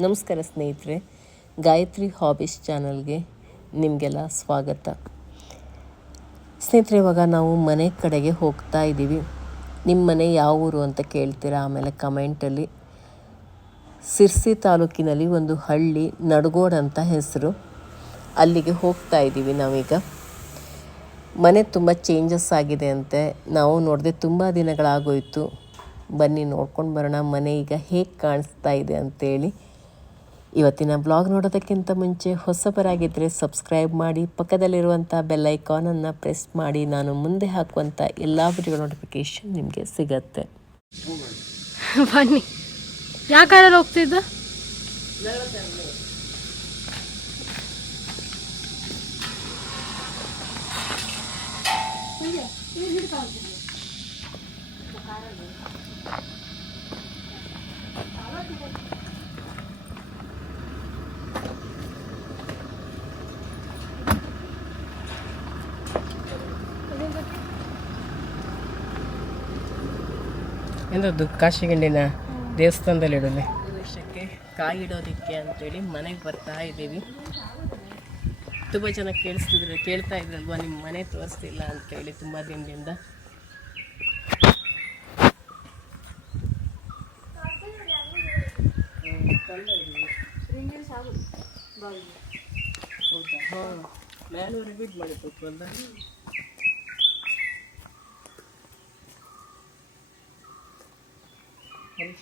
ನಮಸ್ಕಾರ ಸ್ನೇಹಿತರೆ, ಗಾಯತ್ರಿ ಹಾಬೀಸ್ ಚಾನಲ್ಗೆ ನಿಮಗೆಲ್ಲ ಸ್ವಾಗತ. ಸ್ನೇಹಿತರೆ, ಇವಾಗ ನಾವು ಮನೆ ಕಡೆಗೆ ಹೋಗ್ತಾ ಇದ್ದೀವಿ. ನಿಮ್ಮ ಮನೆ ಯಾವ ಊರು ಅಂತ ಕೇಳ್ತೀರಾ? ಆಮೇಲೆ ಕಮೆಂಟಲ್ಲಿ ಸಿರ್ಸಿ ತಾಲೂಕಿನಲ್ಲಿ ಒಂದು ಹಳ್ಳಿ, ನಡಗೋಡ್ ಅಂತ ಹೆಸರು. ಅಲ್ಲಿಗೆ ಹೋಗ್ತಾ ಇದ್ದೀವಿ ನಾವೀಗ. ಮನೆ ತುಂಬ ಚೇಂಜಸ್ ಆಗಿದೆ ಅಂತೆ. ನಾವು ನೋಡಿದೆ ತುಂಬ ದಿನಗಳಾಗೋಯಿತು. ಬನ್ನಿ ನೋಡ್ಕೊಂಡು ಬರೋಣ. ಮನೆ ಈಗ ಹೇಗೆ ಕಾಣಿಸ್ತಾ ಇದೆ ಅಂತೇಳಿ. ಇವತ್ತಿನ ಬ್ಲಾಗ್ ನೋಡೋದಕ್ಕಿಂತ ಮುಂಚೆ ಹೊಸಬರಾಗಿದ್ದರೆ ಸಬ್ಸ್ಕ್ರೈಬ್ ಮಾಡಿ ಪಕ್ಕದಲ್ಲಿರುವಂಥ ಬೆಲ್ ಐಕಾನನ್ನು ಪ್ರೆಸ್ ಮಾಡಿ ನಾನು ಮುಂದೆ ಹಾಕುವಂಥ ಎಲ್ಲ ವಿಡಿಯೋ ನೋಟಿಫಿಕೇಶನ್ ನಿಮಗೆ ಸಿಗತ್ತೆ. ಬನ್ನಿ. ಯಾವ ಕಾರಲ್ಲಿ ಹೋಗ್ತಿದ್ದ ಎಂದದ್ದು? ಕಾಶಿಗಂಡಿನ ದೇವಸ್ಥಾನದಲ್ಲಿ ಇಡೋದೆ ವರ್ಷಕ್ಕೆ ಕಾಯಿ ಇಡೋದಕ್ಕೆ ಅಂತೇಳಿ ಮನೆಗೆ ಬರ್ತಾ ಇದ್ದೀವಿ. ತುಂಬ ಜನ ಕೇಳಿಸ್ತಿದ್ರು ಕೇಳ್ತಾ ಇದ್ರಲ್ವಾ ನಿಮ್ಮ ಮನೆ ತೋರಿಸ್ತಿಲ್ಲ ಅಂತೇಳಿ ತುಂಬ ದಿನದಿಂದ. ಹೌದಾ? ಹಾಂ. ಮೇಲೂರಿಗೆ ಬಿಡ್ ಮಾಡಿತ್ತು ಅಲ್ಲ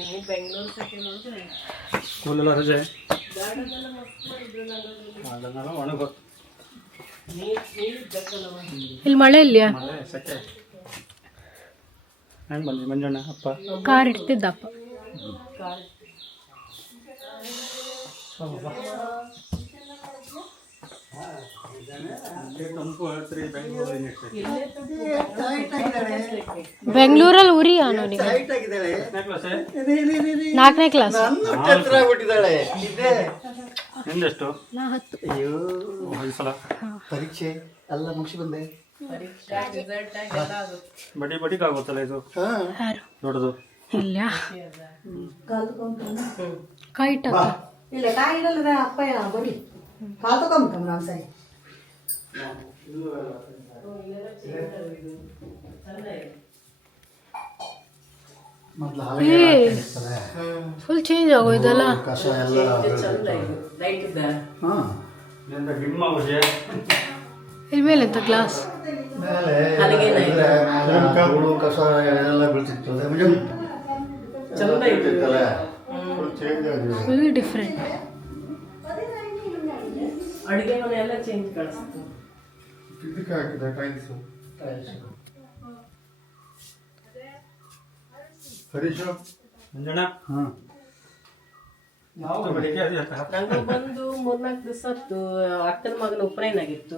ನೀವು ಬೆಂಗಳೂರು ಸೆಕೆ ನೋಡಿದ್ರೆ ಸ್ಕೂಲೆಲ್ಲ ರಜೆ ಗಾರ್ಡನ್ ಎಲ್ಲ ಮಸ್ತ್ ಮಾಡಿದ್ರು ನಂಗೆ ಅದನ್ನೆಲ್ಲ ಒಣಗೋ ನೀರು ನೀರು ಇದ್ದಕ್ಕಲ್ಲವ ಇಲ್ಲಿ ಮಳೆ ಇಲ್ಯಾ ಮಳೆ ಸೆಕೆ ಹೆಂಗೆ ಬಂದ್ರಿ ಮಂಜಣ್ಣ ಅಪ್ಪ ಕಾರ್ ಇಡ್ತಿದ್ದಪ್ಪ ಕಾರ್ ತಂಪು ಹೇಳ್ತೀರಿ ಬೆಂಗಳೂರಲ್ಲಿ ಉರಿ ಅನು ನೀವು ನಾಲ್ಕನೇ ಕ್ಲಾಸ್ ನಿಂದೆಷ್ಟು? ಅಯ್ಯೋ. ಈ ಸಲ ಪರೀಕ್ಷೆ ಎಲ್ಲ ಮುಗಿಸಿ ಬಂದೆ. ಬಡಿ ಬಡಿ ಆಗುತ್ತಲ್ಲ ಇದು? ದೊಡ್ಡದು. ಇಲ್ಲ ಕೈ ಇಟ್ಟಪ್ಪ ಇಲ್ಲ ಕಾಯಿ ಅಪ್ಪ ಅಪ್ಪಯ್ಯ ಕಾಲ್ ತಗೊಂಬಿಟ್ಟಮ್ಮ ನಾವು ಸರಿ ಮೊದ್ಲು ಏ ಇರ್ತದೆ ಫುಲ್ ಚೇಂಜ್ ಆಗೋಯ್ತಲ್ಲ? ಕಸ ಎಲ್ಲ ಇಲ್ಲಿ. ಮೇಲೆ ಎಂತ ಗ್ಲಾಸ್. ಹುಳು ಕಸ ಎಲ್ಲ ಫುಲ್ ಡಿಫ್ರೆಂಟ್ ಅಡುಗೆ ಮನೆ ಎಲ್ಲ ಚೇಂಜ್ ಕಾಣಿಸ್ತು ಇದಕ್ಕೆ ಹಾಕಿದೆ ಟೈಲ್ಸು ಹರೀಶು ಮಂಜಣ್ಣ ಹಾಂ. ನಾವು ಬೆಳಿಗ್ಗೆ ಅದೇ ನಂಗೆ ಬಂದು ಮೂರ್ನಾಲ್ಕು ದಿವಸ ಆಯ್ತು ಅಕ್ಕನ ಮಗನ ಉಪನಯನ ಆಗಿತ್ತು.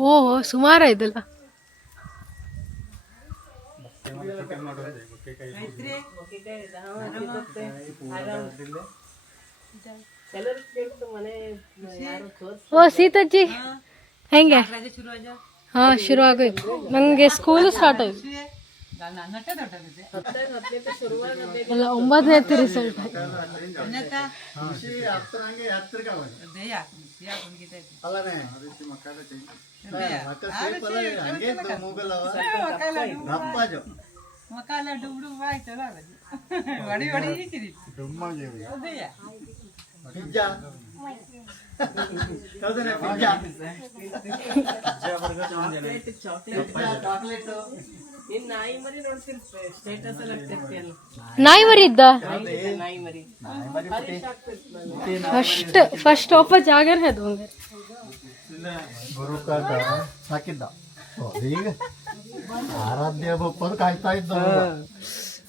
ಓ ಸುಮಾರ ಇದಲ್ಲ. ಆರಾಮ್. ಓ ಸೀತಜ್ಜಿ ಹೆಂಗೆ ಹಾ ಶುರು ಆಗೋಯ್ತು ನಂಗೆ ಸ್ಕೂಲ್ ಸ್ಟಾರ್ಟ್ ಆಯ್ತು ಹತ್ತನೇ ಶುರುವಾಗ ಬೇಗ ಅಲ್ಲ ಒಂಬತ್ತನೇ ರಿಸಲ್ಟ್ ಖುಷಿ ಹತ್ತಿರಂಗೆ ಹತ್ತಿರಕ್ಕೆ ಅಲ್ಲನೇ ಮಕ್ಕ ಸೇಫ್ ಅಲ್ಲ ಹಂಗೆ ಇದ್ದು ಮೂಗಲ್ಲವ ದಪ್ಪಾಜು ಡುಮ್ಮಾಜಿ ಪಿಜ್ಜಾ ಹೌದನೇ ಪಿಜ್ಜಾ ಚಾಕ್ಲೇಟ್ ನಿನ್ ನಾಯಿ ಮರಿ ನೋಡ್ತೀನಿ ಸ್ಟೇಟಸ್ ಎಲ್ಲ ಇರ್ತಿರ್ತೀಯಲ್ಲ ನಾಯಿ ಮರಿ ಇದ್ದ ನಾಯಿ ಮರಿ ಫಸ್ಟ್ ಫಸ್ಟ್ ಒಪ್ಪ ಜಾಗನೇ ಅದು ಹಂಗಾರೆ ಗುರು ಕಾಕ ಸಾಕಿದ್ದ ಓ, ಈಗ ಆರಾಧ್ಯ ಬಪ್ಪರು ಕಾಯ್ತಾ ಇದ್ದ ಆಡಲ್ಲ ಓ ಕುಡಿಯಲ್ಲ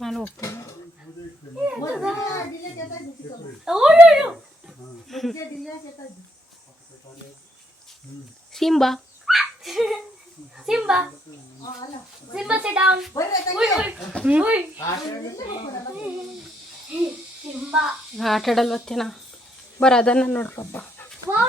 ನಾನು ಹೋಗ್ತೇನೆ. Simba. Simba. Simba, sit down. Simba. ಆಟ ಆಡಲ್ ಓದ್ತೀನ ಬರ ಅದನ್ನ ನೋಡ್ಕಪ್ಪ. Wow,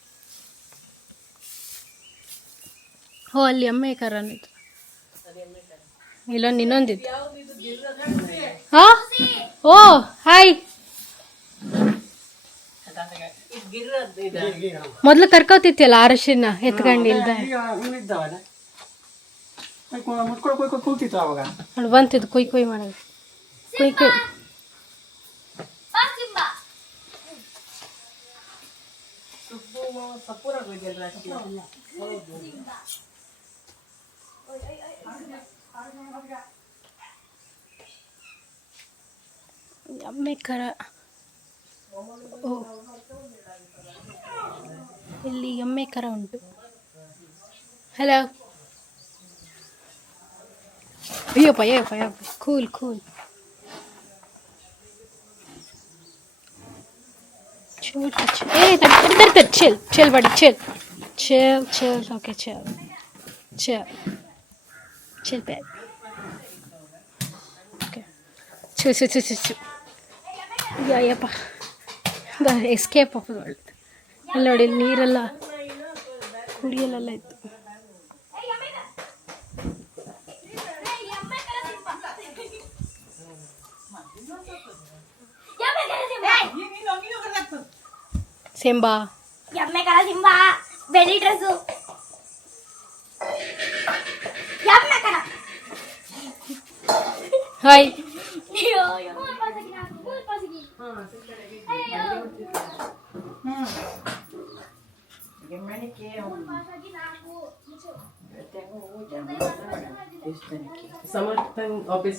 ಓ ಅಲ್ಲಿ ಎಮ್ಮೆ ಕರನಿತ್ತು ಇಲ್ಲೊಂದು ಇನ್ನೊಂದಿತ್ತು. ಹಾ? ಓ ಹಾಯ್. ಮೊದ್ಲು ಕರ್ಕೋತಿತ್ತಲ್ಲ ಅರಶಿನ ಎತ್ಕೊಂಡಿಲ್ದ ಬಂತಿದ್ ಕೊಯ್ ಕೊಯ್ ಕೂಗ್ತಿತ್ತು ಅವಾಗ. ಅಲ್ಲಿ ಬಂತಿದ್ದು ಕುಯ್ ಕುಯ್ ಮಾಡೋದು. ಕುಯ್ ಕುಯ್. Simba. ಎಮ್ಮೆ ಕರ ಓ ಇಲ್ಲಿ ಎಮ್ಮೆ ಕರ ಉಂಟು hello Ayyappa Ayyappa Ayyappa cool cool Chill, chill. Hey, that, that, that, chill, chill, buddy, chill. Chill, ಚೆಪ್ ಬೆ ಛೆ ಛೆ ಛೆ ಛೆ ಯಾ ಯಾಪಾ ದಾ ಎಸ್ಕೇಪ್ ಆಫ್ ದಿ ನೋಡಿ ನೀರೆಲ್ಲ ಹುಡಿಯಲ್ಲ ಇತ್ತು. ಎಯ ಸಿಂಬಾ. ಸಿಂಬಾ. ಯಾಮ್ಮೇ ಕರ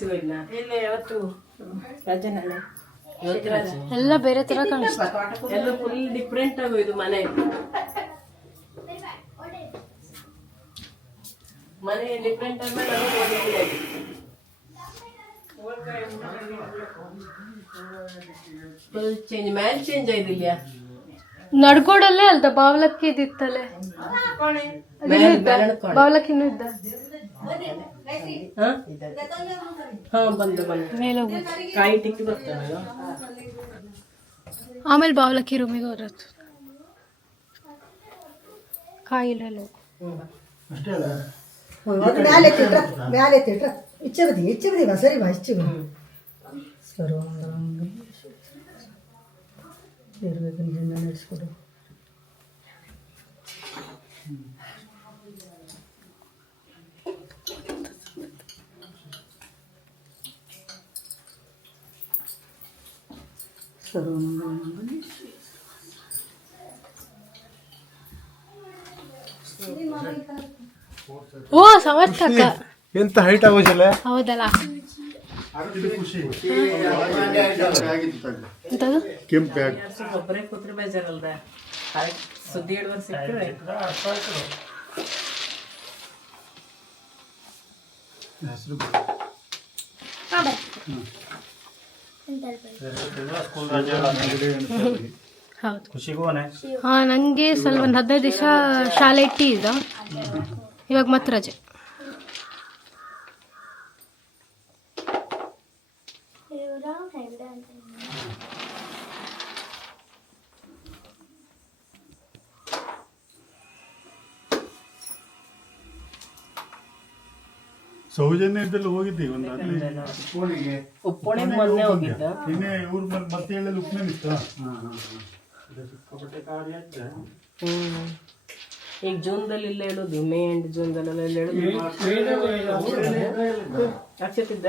ಹೋಯ್ನ ಇಲ್ಲ ಯಾವತ್ತು ರಜೆನಲ್ಲ. ಇವತ್ತು ರಜೆ ಎಲ್ಲ ಬೇರೆ ಥರ ಕಾಣಿಸ್ತು. ಎಲ್ಲ ಫುಲ್ ಡಿಫ್ರೆಂಟ್ ಆಗೋಯ್ತು ಮನೆ. ಮನೆ ಡಿಫ್ರೆಂಟ್ ಆದ್ಮೇಲೆ ಚೇಂಜ್ ಮ್ಯಾಲ್ ಚೇಂಜ್ ನಡ್ಗೋಡಲ್ಲೇ ಅಲ್ದ ಬಾವಲಕ್ಕಿ ಇದಿತ್ತಲ್ಲೇ. ಮ್ಯಾಲ್ ಮ್ಯಾಲ್ ಬಾವಲಕ್ಕಿನೂ ಇದ್ದ? ಹಾ ಹಾ ಬಂದು ಬಂದು. ಮೇಲೆ ಕಾಯಿ ಟಿಕ್ಕಿ ಆಮೇಲೆ ಬಾವಲಕ್ಕಿ ರೂಮಿಗೆ ಹೊರತು ಕಾಯಿಲ್ಲ ಅಷ್ಟೇ ಅಲ್ಲ? ಅದು ಮ್ಯಾಲೆ 이쪽으로 이쪽으로 가 소리 맛있지 응. 서로 여러 번 전면을 서로 서로 오는 거. 우와 사마타카. ಎಂತ ಹೈಟ್ ಆಗೋದಿಲ್ಲ ಹೌದಲ್ಲ ಖುಷಿ ಎಂತದು ಕೆಂಪು ಬ್ಯಾಗ್ ಒಬ್ಬರೇ ಕೂತ್ರೆ ಬೇಜಾರಲ್ದ ಸುದ್ದಿ ಹೇಳುವಾಗ ಸಿಕ್ಕರೆ ಹೆಸರು ಹೌದು ಖುಷಿಗೋನೆ ಹಾ ನನಗೆ ಸ್ವಲ್ಪ ಒಂದು ಹದಿನೈದು ದಿವಸ ಶಾಲೆ ಇಟ್ಟಿದ್ದು ಇವಾಗ ಮತ್ತೆ ರಜೆ ಸೌಜನ್ಯದಲ್ಲಿ ಹೋಗಿದ್ದೆ ಒಂದು ಅಲ್ಲಿ ಉಪ್ಪೋಣೆ ಮೊನ್ನೆ ಹೋಗಿದ್ದ. ನಿನ್ನೆ ಇವ್ರ ಮತ್ತೆ ಹೇಳಲು ಉಪ್ಪನೇ ಇತ್ತ ಹ್ಮ್. ಈಗ ಜೂನ್ದಲ್ಲಿ ಇಲ್ಲ ಹೇಳೋದು ಮೇ ಎಂಡ್ ಜೂನ್ದಲ್ಲೆಲ್ಲ ಇಲ್ಲ ಹೇಳೋದು? ಅಕ್ಷತಿದ್ದ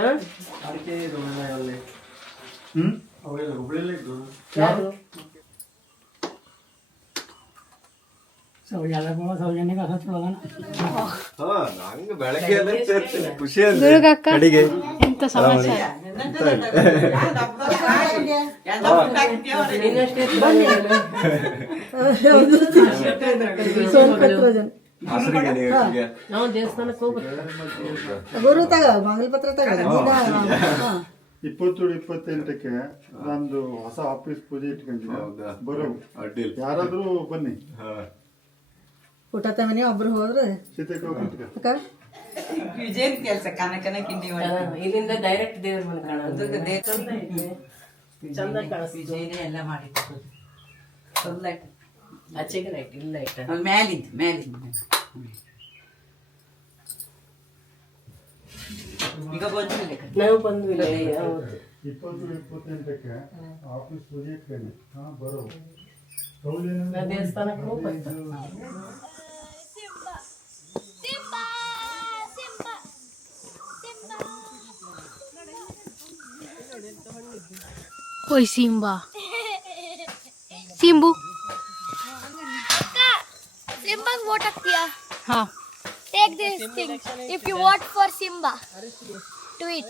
ಹ್ಮ್? ಅವೆಲ್ಲ ಹುಬ್ಳಿಲ್ಲ ಇದ್ದು. ನಂಗೆ ಬೆಳಗ್ಗೆ ಎಲ್ಲ ಸೇರ್ತೀನಿ ಖುಷಿ ಅಂದ್ರೆ ದುರ್ಗಕ್ಕ ಕಡೆಗೆ ಎಂತ ಸಮಾಚಾರ ನಿನ್ನಷ್ಟೇ ಹಸಿರಿಗೆ ನೀವು ನಾವು ದೇವಸ್ಥಾನಕ್ಕೆ ಹೋಗ್ಬೇಕು ಗುರು ತಗ ಮಂಗಲ ಪತ್ರ ತಗ ನೀನ ಹಾ. ಇಪ್ಪತ್ತೇಳು ಇಪ್ಪತ್ತೆಂಟಕ್ಕೆ ನಂದು ಹೊಸ ಆಫೀಸ್ ಪೂಜೆ ಇಟ್ಕೊಂಡಿದ್ದೆ? ಬರೋ ಯಾರಾದ್ರೂ ಬನ್ನಿ ಹಾ. ಊಟ ತಮನೆ ಒಬ್ರು ಹೋದ್ರೆ? ಅಕ್ಕ? ವಿಜಯನ್ ಕೆಲಸ ಕನಕನ ಕಿಂಡಿ ಇಲ್ಲಿಂದ ಡೈರೆಕ್ಟ್ ದೇವ್ರ ಮನೆ ಕಾಣೋದು. ಚಂದ ಕಾಣಿಸ್ತು. ವಿಜಯನೇ ಎಲ್ಲ ಲೈಟ್ ಆಚೆಗೆ ರೈಟ್ ಇಲ್ಲ ಇಟ್ಟ ಮ್ಯಾಲಿದ್ದು ಮ್ಯಾಲಿದ್ದು ಈಗ ಬಂದಿಲ್ಲ ನಾವು ಬಂದಿಲ್ಲ ಇಪ್ಪತ್ತು ಇಪ್ಪತ್ತೆಂಟಕ್ಕೆ ಆಫೀಸ್ ಪೂಜೆ ಇಟ್ಕೊಂಡೆ ಹಾ ಬರೋ. ದೇವಸ್ಥಾನಕ್ಕೆ ಹೋಗ್ಬೇಕು Simba! Simba! Simba! ಓಯ್ Simba. Simbu. Simba's vote ಹಾಕ್ತೀಯಾ ಹಾ Take this thing. If you vote for Simba, tweet.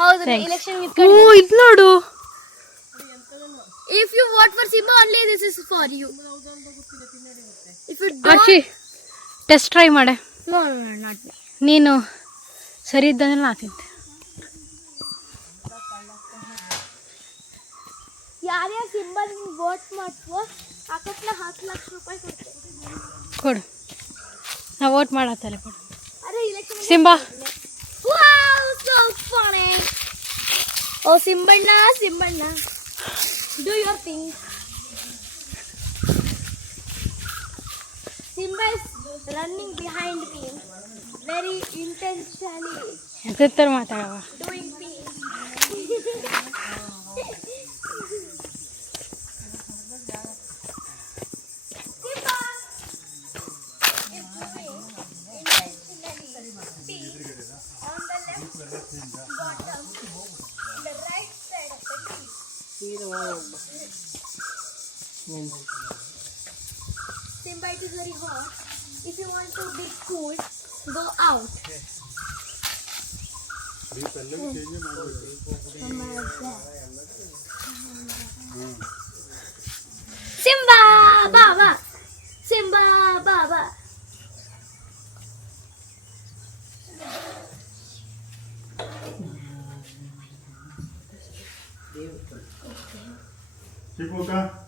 ಹೌದು election ಓ ಇದು ನೋಡು If you vote for Simba, only this is for you. If you don't, ಆರ್ಷಿ ಟೆಸ್ಟ್ ಟ್ರೈ ಮಾಡೆ no, no, not ನೀನು ಸರಿ ಇದ್ದಂದ್ರೆ ನಾ ತಿಂತೆ ಶಾಲೆಯ ಸಿಂಬಲ್ ವೋಟ್ ಮಾಡಿಸುವ ಅಕಸ್ಮಾಣ ಹತ್ತು ಲಕ್ಷ ರೂಪಾಯಿ ಕೊಟ್ಟು ಕೊಡು. ನಾವು ವೋಟ್ ಮಾಡೋ ಕೊಡು. ಅರೆ ಇದೇ ಸಿಂಬಾ. ವಾವ್ ಫೋಣೆ ಓ ಸಿಂಬಣ್ಣ ಸಿಂಬಣ್ಣ. Do you think symbols running behind me very intentionally ಹೆಂಗತ್ತಾರ ಮಾತಾಡವ್ವ Simba, it is very hot. If you want to be cool, go out. Simba, Baba. Simba, Baba. Okay. ठीक होता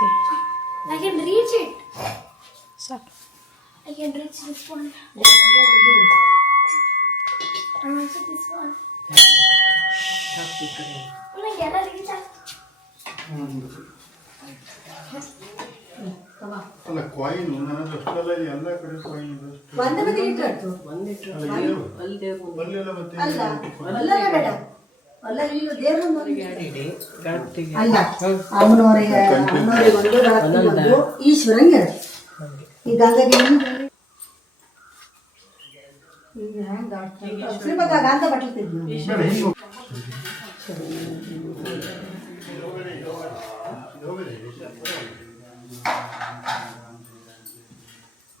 ಸತಿ ಮಾಡ್ತೀವಿ I can reach it. ಸಾಕು I can reach this one. And also this one. ನಂಗೆ ಎಲ್ಲರಿಗಿಂತ ಅಲ್ಲ coin ನನ್ನದು ಅಷ್ಟೆಲ್ಲ ಎಲ್ಲ ಕಡೆ ಕಾಯಿನ್ ಇದೆ ಅಷ್ಟು. ಒಂದೇ ಬದಿ ಇಟ್ಟು ಅಲ್ಲೆಲ್ಲ ಮತ್ತೆ ಅಲ್ಲ ಅಲ್ಲಲ್ಲ ಬೇಡ ಅಲ್ಲ ಇಲ್ಲಿ ದೇವ್ರ ಅಲ್ಲ ಅವನವರಿಗೆ ಅವನವರಿಗೆ ಒಂದು ರಾತ್ರಿ ಒಂದು ಈಶ್ವರಂಗೆ? ಈಗ ಹೆಂಗ್ ಆಡ್ತಾರೆ? ಶ್ರೀಮಂತ ಗಾಂಧ ಬಟ್ಲತ್ತಿದ್ವಿ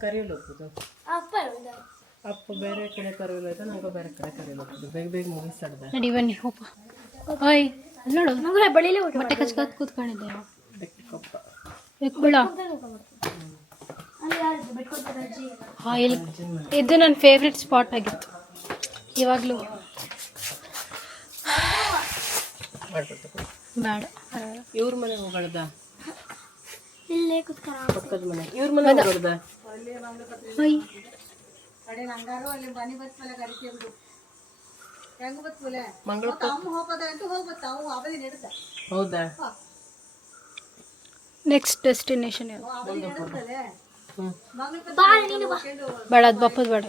ಕರಿಯಲು ಹೋಗ್ಬೋದು ಅಪ್ಪ ಬೇರೆ ಕಡೆ ಕರಿಯಲು ಆಯ್ತು ನಂಗೆ ಬೇರೆ ಕಡೆ ಕರಿಯಲು ಹೋಗ್ಬೋದು ಬೇಗ ಬೇಗ ಮುಗಿಸ್ತಾಡ್ದೆ ನಡಿ ಬನ್ನಿ ಹೋಪ ಓಯ್ ನೋಡು. ನಂಗೆ ಬಳಿಲೇ ಬಟ್ಟೆ ಕಚ್ಕೊತ್ ಕೂತ್ಕೊಂಡಿದ್ದೆ. ಬೆಕ್ಕಪ್ಪ ಎಕ್ಬಿಡ ಅಲ್ಲಿ ಯಾರು ಬಿಟ್ಕೊಡ್ತಾರೆ ಅಜ್ಜಿ ಹಾಂ ಇಲ್ಲಿ. ಇದು ನನ್ನ ಫೇವ್ರೆಟ್ ಸ್ಪಾಟ್ ಆಗಿತ್ತು. ಇವಾಗಲೂ. ಬೇಡ. ಇವ್ರ ಮನೆ ಹೋಗಳ್ದ? ಇಲ್ಲೇ ಪಕ್ಕದ ಮನೆ. ಇವ್ರ ಮನೆ ಹೋಗಳ್ದ? ಓಯ್ ಕಡೆ ನಂಗಾರು ಅಲ್ಲಿ ಹೆಂಗ್ ಮಂಗಳ ಅಮ್ಮ ಹೋಗೋದ ಅಂತ ಅವಧಿ ನಡ್ದ ಹೌದಾ? ನೆಕ್ಸ್ಟ್ ಡೆಸ್ಟಿನೇಷನ್ ಯಾವುದು? बड़ा बहुत बड़ा